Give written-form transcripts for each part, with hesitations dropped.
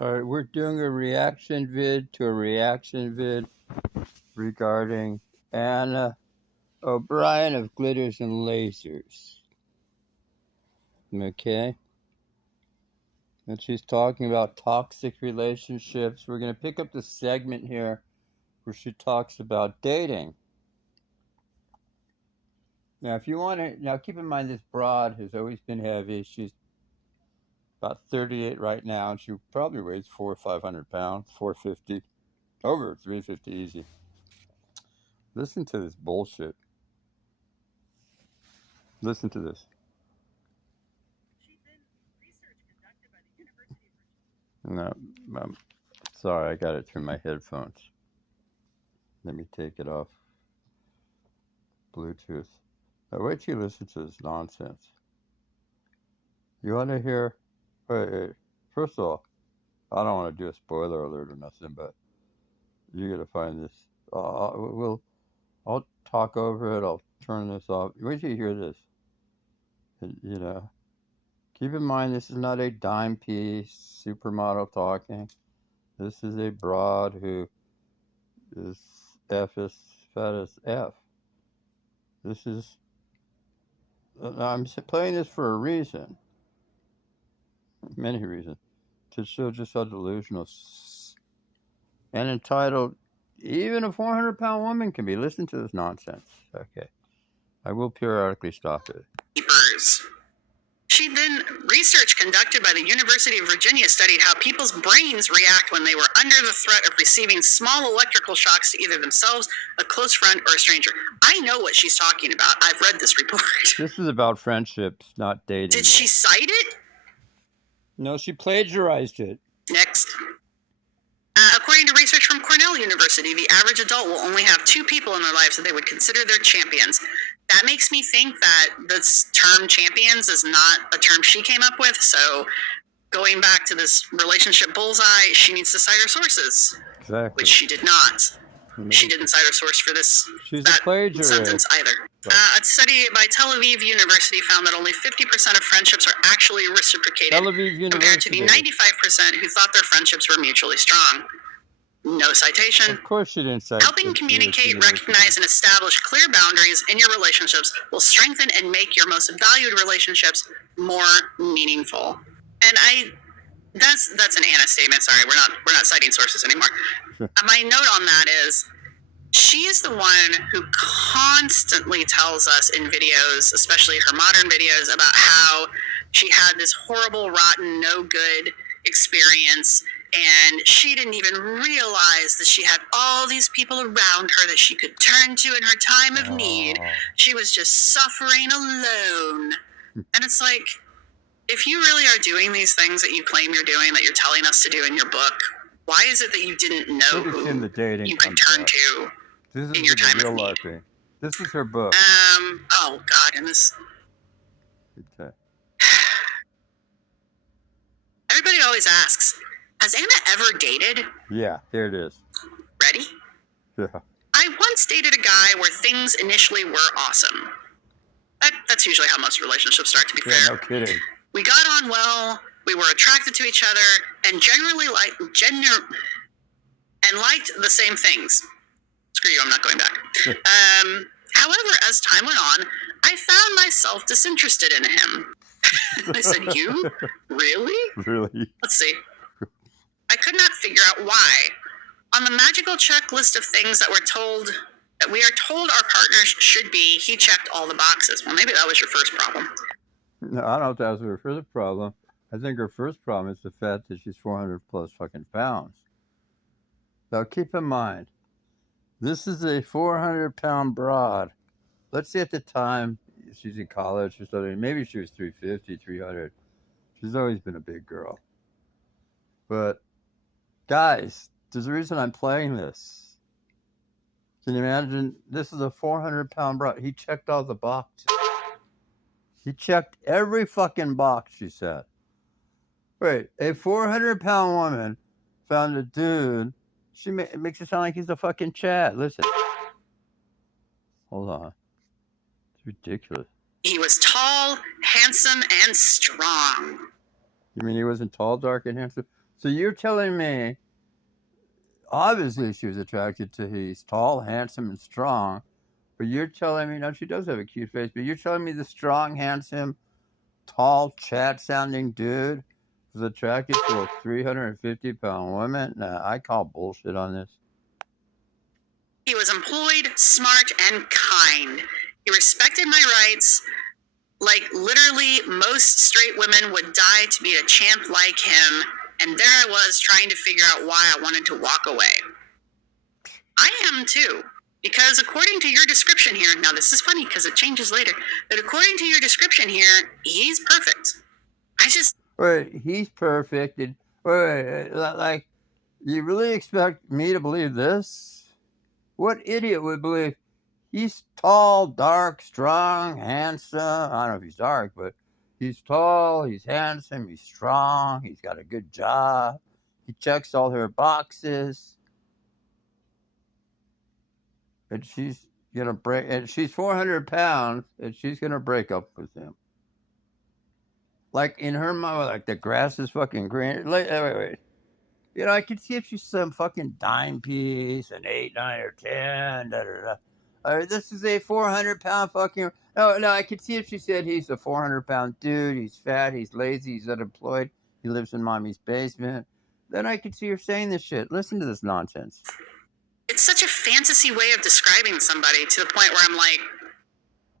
All right, we're doing a reaction vid to a reaction vid regarding Anna O'Brien of Glitters and Lasers. Okay? And she's talking about toxic relationships. We're going to pick up the segment here where she talks about dating. Now, if you want to, now keep in mind this broad has always been heavy. She's about 38 right now, and she probably weighs 400 or 500 pounds, 450, over 350 easy. Listen to this bullshit. Listen to this. No, sorry, I got it through my headphones. Let me take it off Bluetooth. Now wait till you listen to this nonsense. You want to hear? Wait, first of all, I don't want to do a spoiler alert or nothing, but you got to find this. I'll talk over it. I'll turn this off. Wait till you hear this. You know, keep in mind this is not a dime piece supermodel talking. This is a broad who is F as fat as F. This is. I'm playing this for a reason. Many reasons. To show just how delusional and entitled even a 400-pound woman can be. Listen to this nonsense. Okay. I will periodically stop it. She then, research conducted by the University of Virginia studied how people's brains react when they were under the threat of receiving small electrical shocks to either themselves, a close friend, or a stranger. I know what she's talking about. I've read this report. This is about friendships, not dating. Did she cite it? No, she plagiarized it. Next. According to research from Cornell University, the average adult will only have 2 people in their lives that they would consider their champions. That makes me think that this term champions is not a term she came up with. So going back to this relationship bullseye, she needs to cite her sources. Exactly. Which she did not. She didn't cite her source for this sentence either. A study by Tel Aviv University found that only 50% of friendships are actually reciprocated compared to the 95% who thought their friendships were mutually strong. No citation. Of course she didn't cite. Helping communicate, recognize, and establish clear boundaries in your relationships will strengthen and make your most valued relationships more meaningful. And that's an Anna statement. Sorry, we're not citing sources anymore. My note on that is she is the one who constantly tells us in videos, especially her modern videos, about how she had this horrible, rotten, no good experience, and she didn't even realize that she had all these people around her that she could turn to in her time of need. She was just suffering alone. And it's like, if you really are doing these things that you claim you're doing, that you're telling us to do in your book, why is it that you didn't know who you could turn to in your time of need? This is her book. Oh God, and this. Okay. Everybody always asks, has Anna ever dated? Yeah, here it is. Ready? Yeah. I once dated a guy where things initially were awesome. That's usually how most relationships start, to be fair. No kidding. We got on well, we were attracted to each other, and generally liked the same things. Screw you, I'm not going back. However, as time went on, I found myself disinterested in him. I said, you? Really? Really? Let's see. I could not figure out why. On the magical checklist of things that we are told our partners should be, he checked all the boxes. Well, maybe that was your first problem. No, I don't know if that was her first problem. I think her first problem is the fact that she's 400 plus fucking pounds. Now keep in mind, this is a 400-pound broad. Let's say at the time she's in college or something. Maybe she was 350, 300. She's always been a big girl. But guys, there's a reason I'm playing this. Can you imagine? This is a 400-pound broad. He checked all the boxes. He checked every fucking box, she said. Wait, a 400-pound woman found a dude. It makes it sound like he's a fucking Chad. Listen. Hold on. It's ridiculous. He was tall, handsome, and strong. You mean he wasn't tall, dark, and handsome? So you're telling me, obviously she was attracted to he's tall, handsome, and strong. But you're telling me, no, she does have a cute face, but you're telling me the strong, handsome, tall, chat-sounding dude was attracted to a 350-pound woman? Nah, I call bullshit on this. He was employed, smart, and kind. He respected my rights. Like, literally, most straight women would die to meet a champ like him, and there I was trying to figure out why I wanted to walk away. I am too. Because according to your description here, now this is funny because it changes later, but according to your description here, he's perfect. Wait, he's perfect. And, wait, like, you really expect me to believe this? What idiot would believe he's tall, dark, strong, handsome? I don't know if he's dark, but he's tall, he's handsome, he's strong, he's got a good job, he checks all her boxes. And she's gonna break, and she's 400 pounds, and she's gonna break up with him. Like, in her mind, like, the grass is fucking green. Wait. You know, I could see if she's some fucking dime piece, an 8, 9, or 10, this is a 400-pound fucking... No, I could see if she said he's a 400-pound dude, he's fat, he's lazy, he's unemployed, he lives in mommy's basement. Then I could see her saying this shit. Listen to this nonsense. It's such a fantasy way of describing somebody to the point where I'm like,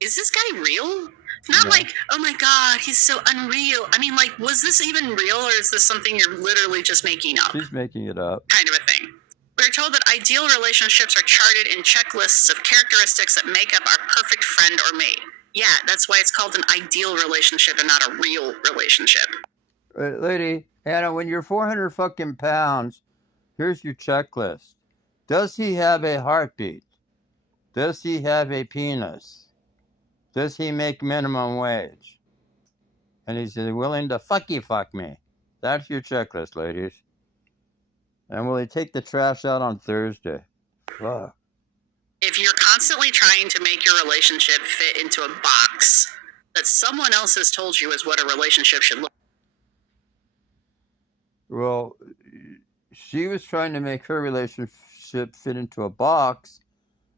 is this guy real? Not no. Like, oh my God, he's so unreal. I mean, like, was this even real, or is this something you're literally just making up? She's making it up. Kind of a thing. We're told that ideal relationships are charted in checklists of characteristics that make up our perfect friend or mate. Yeah, that's why it's called an ideal relationship and not a real relationship. Lady, Hannah, when you're 400 fucking pounds, here's your checklist. Does he have a heartbeat? Does he have a penis? Does he make minimum wage? And he's willing to fuck me. That's your checklist, ladies. And will he take the trash out on Thursday? Fuck. If you're constantly trying to make your relationship fit into a box that someone else has told you is what a relationship should look like. Well, she was trying to make her relationship fit into a box,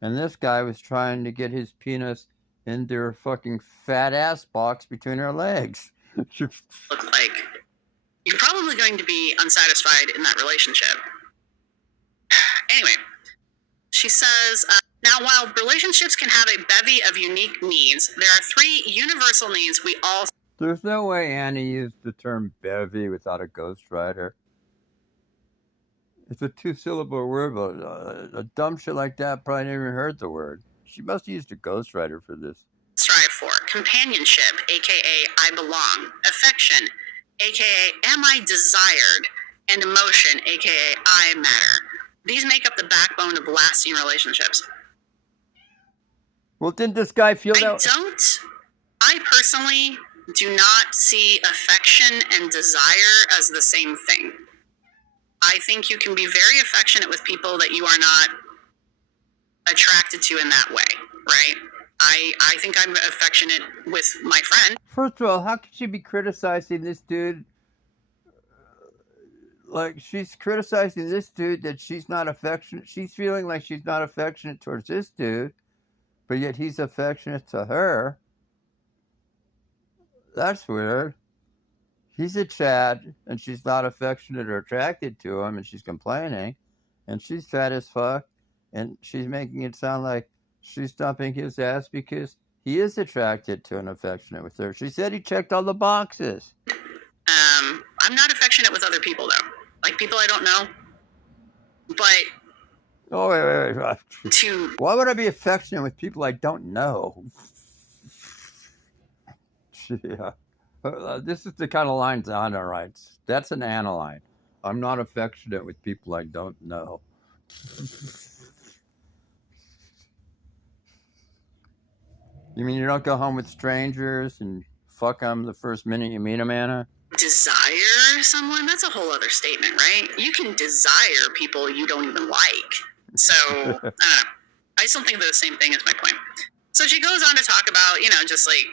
and this guy was trying to get his penis in their fucking fat ass box between her legs. Look like you're probably going to be unsatisfied in that relationship. Anyway, she says, now while relationships can have a bevy of unique needs, there are 3 universal needs we all... There's no way Annie used the term bevy without a ghostwriter. It's a 2-syllable word, but a dumb shit like that probably never heard the word. She must have used a ghostwriter for this. Strive for companionship, aka I belong, affection, aka am I desired, and emotion, aka I matter. These make up the backbone of lasting relationships. Well, didn't this guy feel that? I personally do not see affection and desire as the same thing. I think you can be very affectionate with people that you are not attracted to in that way, right? I think I'm affectionate with my friend. First of all, how could she be criticizing this dude? Like, she's criticizing this dude that she's not affectionate. She's feeling like she's not affectionate towards this dude, but yet he's affectionate to her. That's weird. He's a Chad, and she's not affectionate or attracted to him, and she's complaining, and she's fat as fuck, and she's making it sound like she's dumping his ass because he is attracted to and affectionate with her. She said he checked all the boxes. I'm not affectionate with other people, though. Like, people I don't know. But... Oh, wait. Why would I be affectionate with people I don't know? Yeah. This is the kind of lines Anna writes. That's an Anna line. I'm not affectionate with people I don't know. You mean you don't go home with strangers and fuck them the first minute you meet them, Anna? Desire someone? That's a whole other statement, right? You can desire people you don't even like. So, I don't know. I just don't think they're the same thing is my point. So she goes on to talk about, just like...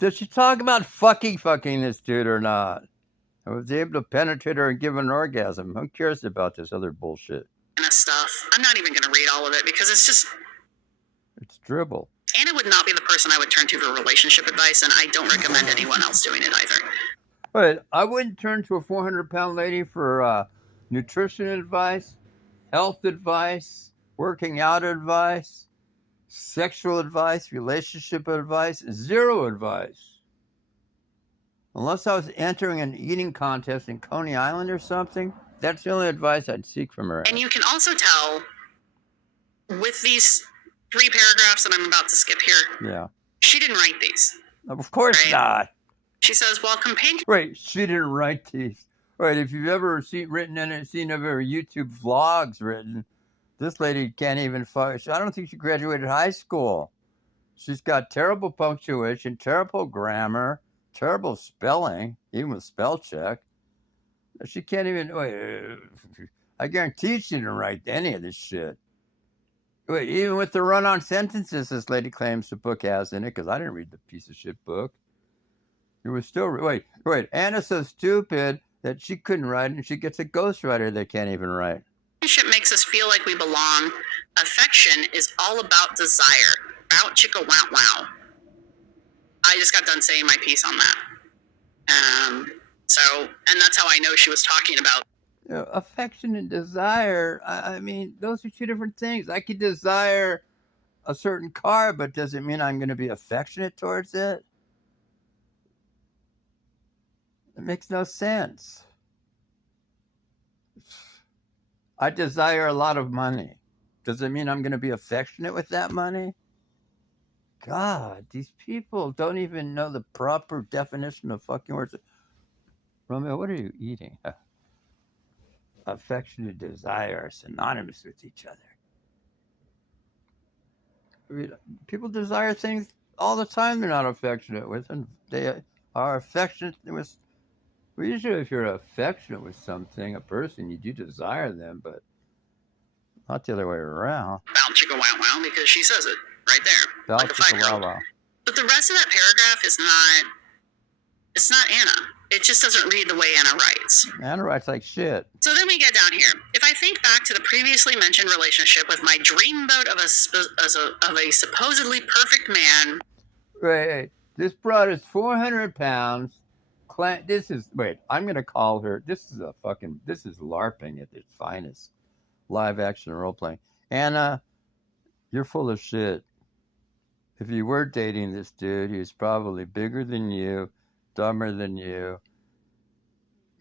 Does she talk about fucking this dude or not? I was able to penetrate her and give an orgasm. Who cares about this other bullshit? Stuff. I'm not even going to read all of it because it's dribble. Anna would not be the person I would turn to for relationship advice, and I don't recommend anyone else doing it either. But I wouldn't turn to a 400-pound lady for nutrition advice, health advice, working out advice, sexual advice, relationship advice, zero advice. Unless I was entering an eating contest in Coney Island or something, that's the only advice I'd seek from her. And you can also tell with these 3 paragraphs that I'm about to skip here. Yeah. She didn't write these. Of course not. She says, well, companion... Wait, she didn't write these. Wait, if you've ever seen of her YouTube vlogs written, this lady can't even I don't think she graduated high school. She's got terrible punctuation, terrible grammar, terrible spelling, even with spell check. She can't even... Wait, I guarantee she didn't write any of this shit. Wait, even with the run-on sentences this lady claims the book has in it, because I didn't read the piece of shit book. It was still... Wait, Anna's so stupid that she couldn't write, and she gets a ghostwriter that can't even write. Relationship makes us feel like we belong. Affection is all about desire. About chicka wow wow. I just got done saying my piece on that. And that's how I know she was talking about. You know, affection and desire, I mean, those are 2 different things. I could desire a certain car, but does it mean I'm going to be affectionate towards it? It makes no sense. I desire a lot of money. Does it mean I'm going to be affectionate with that money? God, these people don't even know the proper definition of fucking words. Romeo, what are you eating? Affection and desire are synonymous with each other. I mean, people desire things all the time they're not affectionate with, and they are affectionate with... Well, usually if you're affectionate with something, a person, you do desire them, but not the other way around. Bow chicka wow wow, because she says it right there. Bow like a 5-year-old. Wow. But the rest of that paragraph is not... It's not Anna. It just doesn't read the way Anna writes. Anna writes like shit. So then we get down here. If I think back to the previously mentioned relationship with my dreamboat of a supposedly perfect man... Wait, this broad is 400 pounds. I'm going to call her... This is LARPing at its finest. Live action role playing. Anna, you're full of shit. If you were dating this dude, he was probably bigger than you, dumber than you,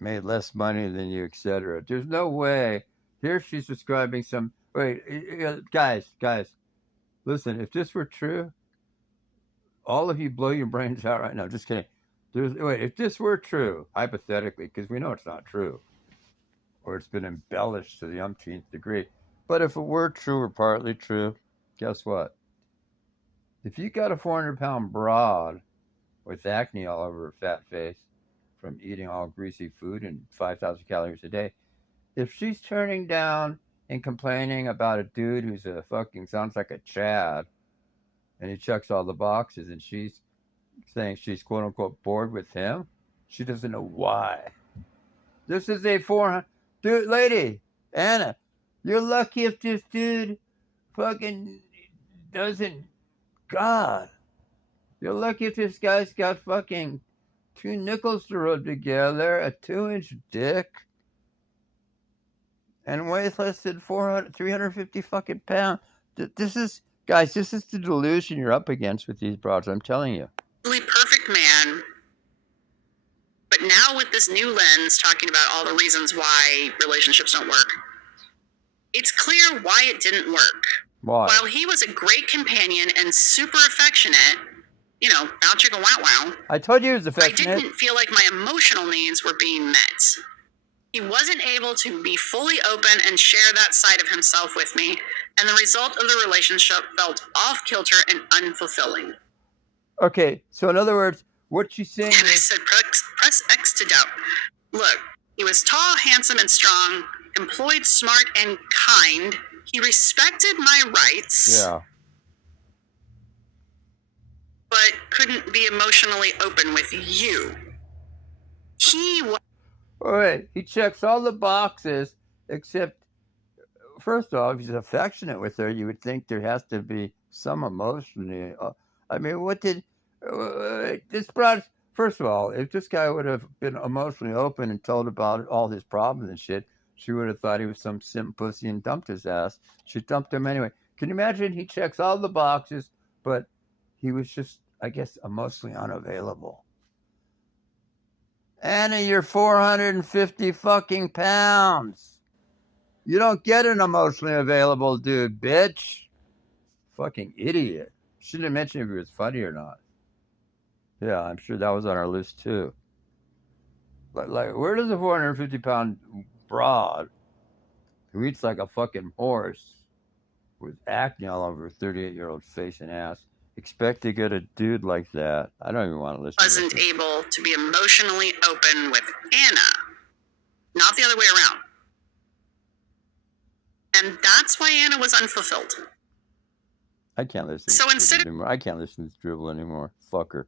made less money than you, etc. There's no way. Here she's describing some... Wait, guys, listen, if this were true, all of you blow your brains out right now. Just kidding. If this were true, hypothetically, because we know it's not true, or it's been embellished to the umpteenth degree, but if it were true or partly true, guess what? If you got a 400-pound broad with acne all over her fat face from eating all greasy food and 5,000 calories a day, if she's turning down and complaining about a dude who's sounds like a Chad, and he checks all the boxes, and she's saying she's quote-unquote bored with him, she doesn't know why. This is a 400... Dude, lady, Anna, you're lucky if this dude fucking doesn't... God. You're lucky if this guy's got fucking 2 nickels to rub together, a 2-inch dick, and weighs less than 350 fucking pounds. This is the delusion you're up against with these broads, I'm telling you. Perfect man, but now with this new lens talking about all the reasons why relationships don't work, it's clear why it didn't work. Why? While he was a great companion and super affectionate, bow chicka wow wow, I told you he was affectionate. I didn't feel like my emotional needs were being met. He wasn't able to be fully open and share that side of himself with me, and the result of the relationship felt off-kilter and unfulfilling. Okay, so in other words, what she's saying is... And I said, press X to doubt. Look, he was tall, handsome, and strong, employed, smart, and kind. He respected my rights. Yeah. but couldn't be emotionally open with you. He was. Wait, he checks all the boxes except, first off, he's affectionate with her. You would think there has to be some emotion. I mean, what did this brought? First of all, if this guy would have been emotionally open and told about all his problems and shit, she would have thought he was some simp pussy and dumped his ass. She dumped him anyway. Can you imagine? He checks all the boxes, but he was just, I guess, emotionally unavailable. Anna, you're 450 fucking pounds. You don't get an emotionally available dude, bitch. Fucking idiot. Shouldn't have mentioned if he was funny or not. Yeah, I'm sure that was on our list too. Like, where does a 450-pound broad who eats like a fucking horse with acne all over her 38-year-old face and ass expect to get a dude like that? I don't even want to listen. Wasn't able to be emotionally open with Anna, not the other way around. And that's why Anna was unfulfilled. I can't listen. So instead anymore. I can't listen to this dribble anymore. Fuck her.